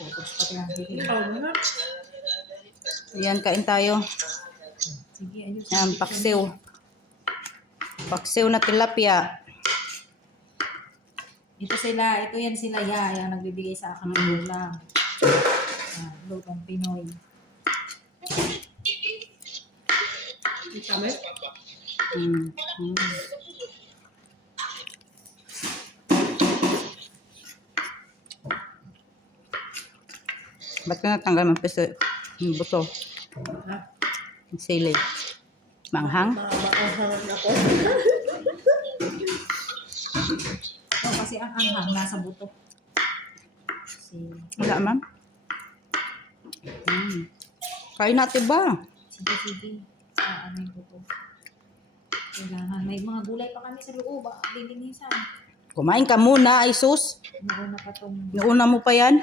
Tapos pati ang hihil. Yan, kain tayo. Sige, ayun. Yan, paksiw. Paksiw na tilapia. Ito yan sila yung nagbibigay sa akin ng ulam. Lutong Pinoy. Kami? Ba't ka natanggal ng piso? Yung buto. Ha? Yung sili. Manghang? Makakasaran ako. Kasi ang anghang nasa buto. Wala, ma'am. Kain natin ba? Sige. Ano yung buto? Kailangan. May mga gulay pa kami sa loob. Lilinisan. Kumain ka muna, ay sus. Nauna pa tong Nauna mo pa yan.